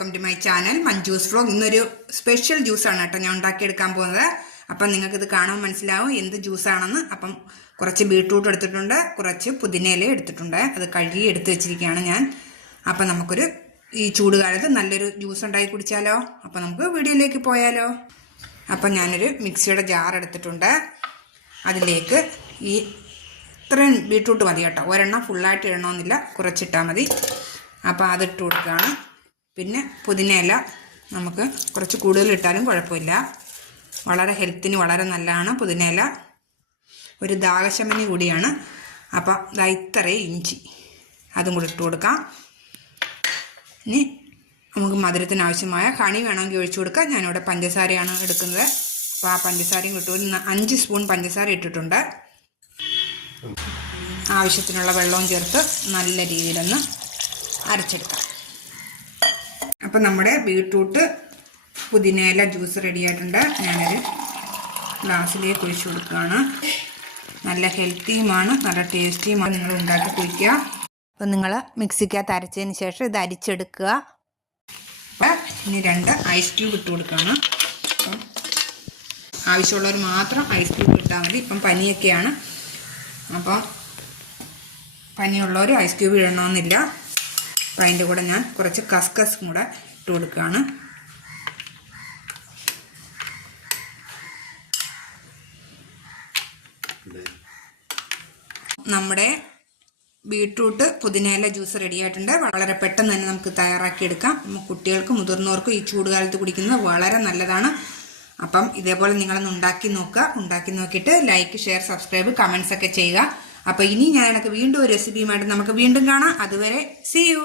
Welcome to my channel Manju's vlog ഇന്നൊരു special ജ്യൂസാണ് കേട്ടോ ഞാൻ ഉണ്ടാക്കിയെടുക്കാൻ പോകുന്നത്. അപ്പം നിങ്ങൾക്കിത് കാണാൻ മനസ്സിലാവും എന്ത് ജ്യൂസാണെന്ന് അപ്പം കുറച്ച് ബീട്രൂട്ട് എടുത്തിട്ടുണ്ട് കുറച്ച് പുതിനയില എടുത്തിട്ടുണ്ട്. അത് കഴുകി എടുത്ത് വെച്ചിരിക്കുകയാണ് ഞാൻ. അപ്പം നമുക്കൊരു ഈ ചൂടുകാലത്ത് നല്ലൊരു ജ്യൂസ് ഉണ്ടാക്കി കുടിച്ചാലോ? അപ്പം നമുക്ക് വീഡിയോയിലേക്ക് പോയാലോ? അപ്പം ഞാനൊരു മിക്സിയുടെ ജാർ എടുത്തിട്ടുണ്ട്. അതിലേക്ക് ഈ ഇത്രയും ബീട്രൂട്ട് മതി കേട്ടോ. ഒരെണ്ണം ഫുള്ളായിട്ട് ഇടണമെന്നില്ല കുറച്ചിട്ടാൽ മതി. അപ്പോൾ അതിട്ട് കൊടുക്കുകയാണ്. പിന്നെ പുതിനയില നമുക്ക് കുറച്ച് കൂടുതൽ ഇട്ടാലും കുഴപ്പമില്ല. വളരെ ഹെൽത്തിന് വളരെ നല്ലതാണ് പുതിനയില. ഒരു ദാഹശമനി കൂടിയാണ്. അപ്പം ദാ ഇത്രയും ഇഞ്ചി. അതും കൂടി ഇട്ട് കൊടുക്കാം. ഇനി നമുക്ക് മധുരത്തിന് ആവശ്യമായ ഹണി വേണമെങ്കിൽ ഒഴിച്ചു കൊടുക്കാം. ഞാനിവിടെ പഞ്ചസാരയാണ് എടുക്കുന്നത്. അപ്പോൾ ആ പഞ്ചസാരയും കിട്ടും അഞ്ച് സ്പൂൺ പഞ്ചസാര ഇട്ടിട്ടുണ്ട്. ആവശ്യത്തിനുള്ള വെള്ളവും ചേർത്ത് നല്ല രീതിയിലൊന്ന് അരച്ചെടുക്കാം. അപ്പം നമ്മുടെ ബീട്രൂട്ട് പുതിനയില ജ്യൂസ് റെഡിയായിട്ടുണ്ട് ഞാനൊരു ഗ്ലാസ്സിലേക്ക് ഒഴിച്ചു കൊടുക്കുകയാണ്. നല്ല ഹെൽത്തിയുമാണ് നല്ല ടേസ്റ്റിയുമാണ് നിങ്ങൾ ഉണ്ടാക്കി കുഴിക്കുക. അപ്പം നിങ്ങൾ മിക്സിക്കകത്ത് അരച്ചതിന് ശേഷം ഇത് അരിച്ചെടുക്കുക. ഇനി രണ്ട് ഐസ് ക്യൂബ് ഇട്ട് കൊടുക്കുകയാണ്. അപ്പം ആവശ്യമുള്ളവർ മാത്രം ഐസ് ക്യൂബ് ഇട്ടാൽ മതി. ഇപ്പം പനിയൊക്കെയാണ്. അപ്പം പനിയുള്ളവർ ഐസ് ക്യൂബ് ഇടണമെന്നില്ല. അപ്പം അതിന്റെ കൂടെ ഞാൻ കുറച്ച് കസ്കസ് കൂടെ ഇട്ട് കൊടുക്കുകയാണ്. നമ്മുടെ ബീട്രൂട്ട് പുതിനയില ജ്യൂസ് റെഡി ആയിട്ടുണ്ട്. വളരെ പെട്ടെന്ന് തന്നെ നമുക്ക് തയ്യാറാക്കിയെടുക്കാം കുട്ടികൾക്കും മുതിർന്നവർക്കും ഈ ചൂടുകാലത്ത് കുടിക്കുന്നത് വളരെ നല്ലതാണ്. അപ്പം ഇതേപോലെ നിങ്ങളൊന്ന് ഉണ്ടാക്കി നോക്കുക. ഉണ്ടാക്കി നോക്കിയിട്ട് ലൈക്ക് ഷെയർ സബ്സ്ക്രൈബ് കമൻസ് ഒക്കെ ചെയ്യുക. അപ്പോൾ ഇനി ഞാൻ എനിക്ക് വീണ്ടും ഒരു റെസിപ്പിയുമായിട്ട് നമുക്ക് വീണ്ടും കാണാം. അതുവരെ സി യു